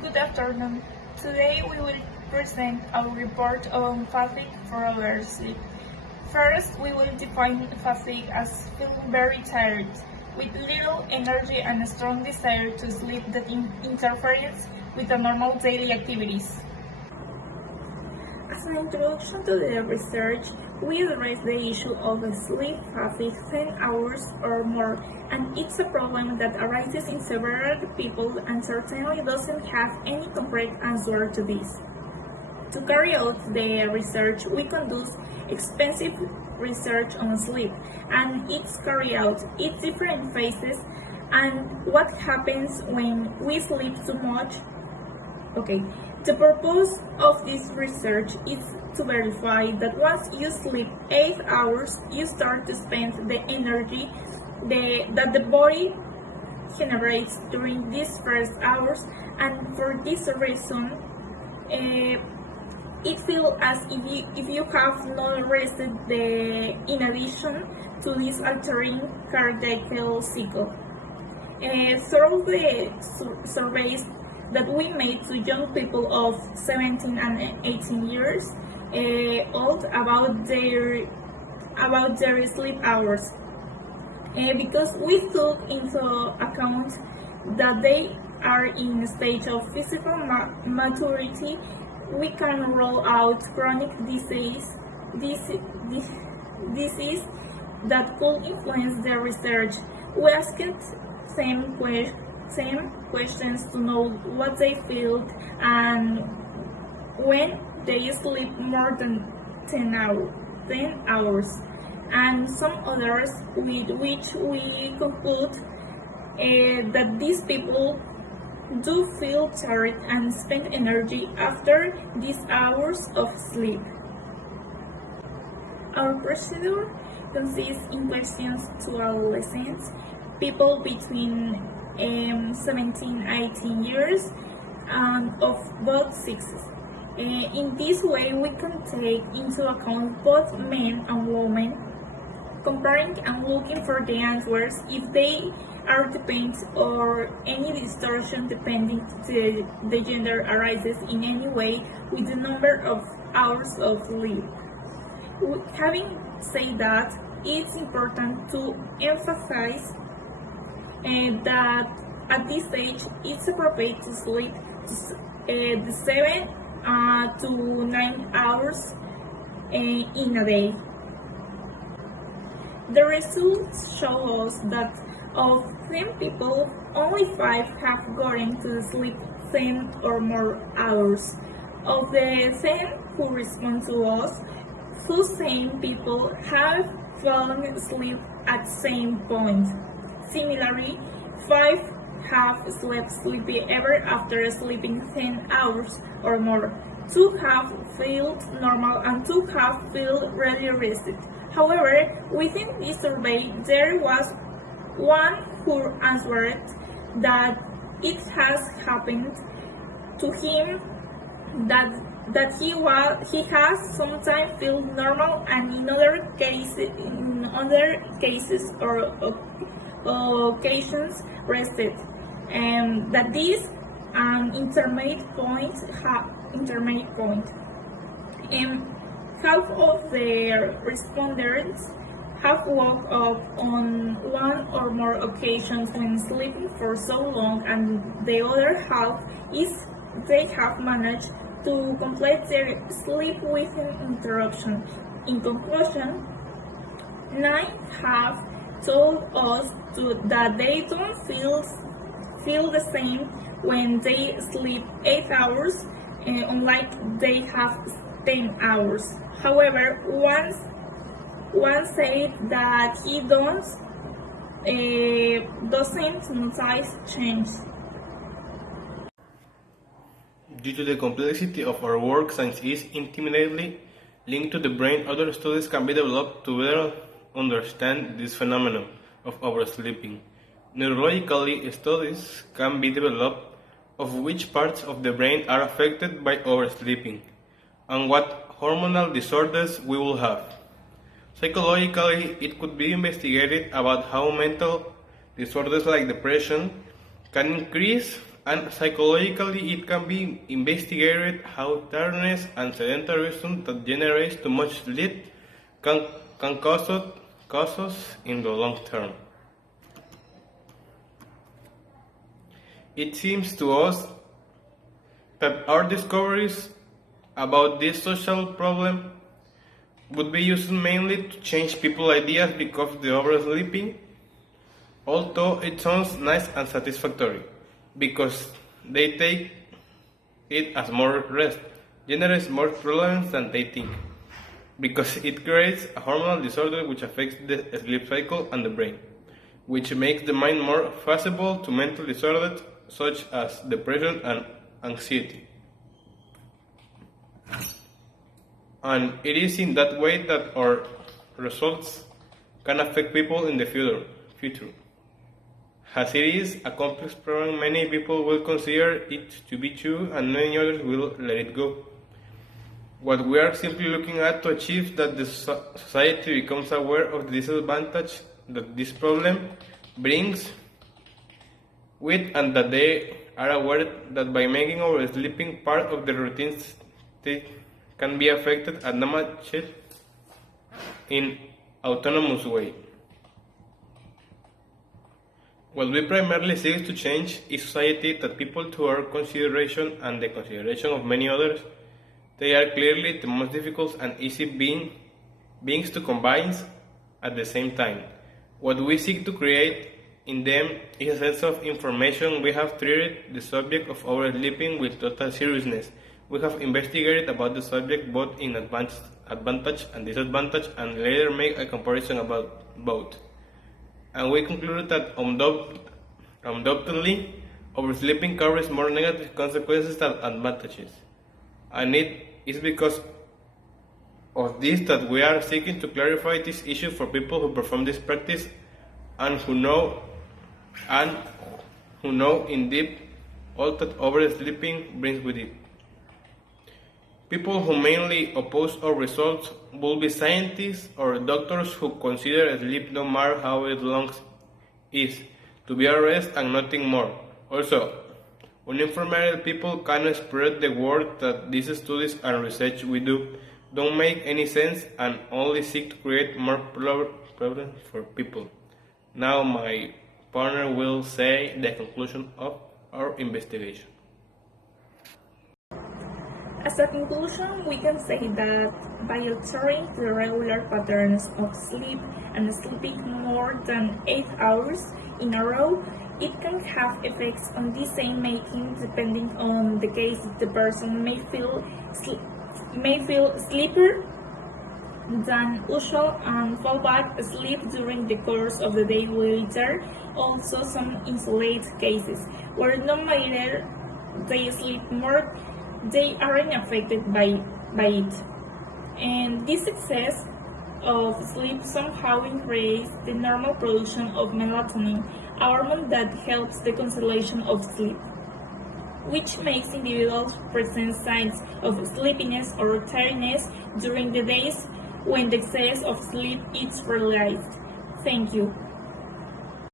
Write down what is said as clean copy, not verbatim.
Good afternoon. Today we will present our report on fatigue for our sleep. First, we will define fatigue as feeling very tired, with little energy and a strong desire to sleep that interferes with the normal daily activities. As an introduction to the research, we address the issue of sleep fatigue 10 hours or more, and it's a problem that arises in several people and certainly doesn't have any concrete answer to this. To carry out the research, we conduct extensive research on sleep, and it's carried out its different phases and what happens when we sleep too much. Okay, the purpose of this research is to verify that once you sleep 8 hours, you start to spend the energy that the body generates during these first hours, and for this reason, it feels as if you have not rested in addition to this altering cardiac cycle. Through the surveys that we made to young people of 17 and 18 years old about their sleep hours, because we took into account that they are in a stage of physical maturity, we can rule out chronic disease that could influence the research. We asked same questions to know what they feel and when they sleep more than 10 hours, and some others with which we conclude that these people do feel tired and spend energy after these hours of sleep. Our procedure consists in questions to adolescents, people between 17 and 18 years, and of both sexes. In this way, we can take into account both men and women, comparing and looking for the answers if they are dependent or any distortion depending to the gender arises in any way with the number of hours of sleep. Having said that, it's important to emphasize that at this age it's appropriate to sleep the 7 to 9 hours in a day. The results show us that of 10 people, only 5 have gotten to sleep 10 or more hours. Of the 10 who respond to us, those same people have fallen asleep at same point. Similarly, 5 have slept sleepy ever after sleeping 10 hours or more. 2 have felt normal and 2 have felt really rested. However, within this survey, there was one who answered that it has happened to him that he has sometimes felt normal, and in other cases or occasions rested, and that this intermediate point. Half of the respondents have woke up on one or more occasions when sleeping for so long, and the other half is they have managed to complete their sleep without interruption. In conclusion, 9 have told us that they don't feel the same when they sleep 8 hours, unlike they have 10 hours. However, one said that he doesn't notice change. Due to the complexity of our work, science is intimately linked to the brain. Other studies can be developed to better understand this phenomenon of oversleeping. Neurologically, studies can be developed of which parts of the brain are affected by oversleeping and what hormonal disorders we will have. Psychologically, it could be investigated about how mental disorders like depression can increase and psychologically it can be investigated how tiredness and sedentarism that generates too much sleep can cause us in the long term. It seems to us that our discoveries about this social problem would be used mainly to change people's ideas because of the oversleeping, although it sounds nice and satisfactory, because they take it as more rest, generates more relevance than they think, because it creates a hormonal disorder which affects the sleep cycle and the brain, which makes the mind more susceptible to mental disorders such as depression and anxiety. And it is in that way that our results can affect people in the future. As it is a complex problem, many people will consider it to be true and many others will let it go. What we are simply looking at to achieve that the society becomes aware of the disadvantage that this problem brings with, and that they are aware that by making our sleeping part of the routines they can be affected and damaged in autonomous way. What we primarily seek to change is society that people, to our consideration and the consideration of many others, they are clearly the most difficult and easy beings to combine at the same time. What we seek to create in them is a sense of information. We have treated the subject of oversleeping with total seriousness. We have investigated about the subject both in advantage and disadvantage, and later made a comparison about both. And we concluded that undoubtedly oversleeping carries more negative consequences than advantages. And it is because of this that we are seeking to clarify this issue for people who perform this practice and who know in deep all that oversleeping brings with it. People who mainly oppose our results will be scientists or doctors who consider sleep, no matter how long is, to be a rest and nothing more. Also, uninformed people can spread the word that these studies and research we do don't make any sense and only seek to create more problems for people. Now my partner will say the conclusion of our investigation. As a conclusion, we can say that by altering the regular patterns of sleep and sleeping more than 8 hours in a row, it can have effects on decision making depending on the case. The person may feel sleepier than usual and fall back asleep during the course of the day. Later, also some isolated cases where no matter they sleep more, they aren't affected by it. And this excess of sleep somehow increases the normal production of melatonin, a hormone that helps the conciliation of sleep, which makes individuals present signs of sleepiness or tiredness during the days when the excess of sleep is realized. Thank you.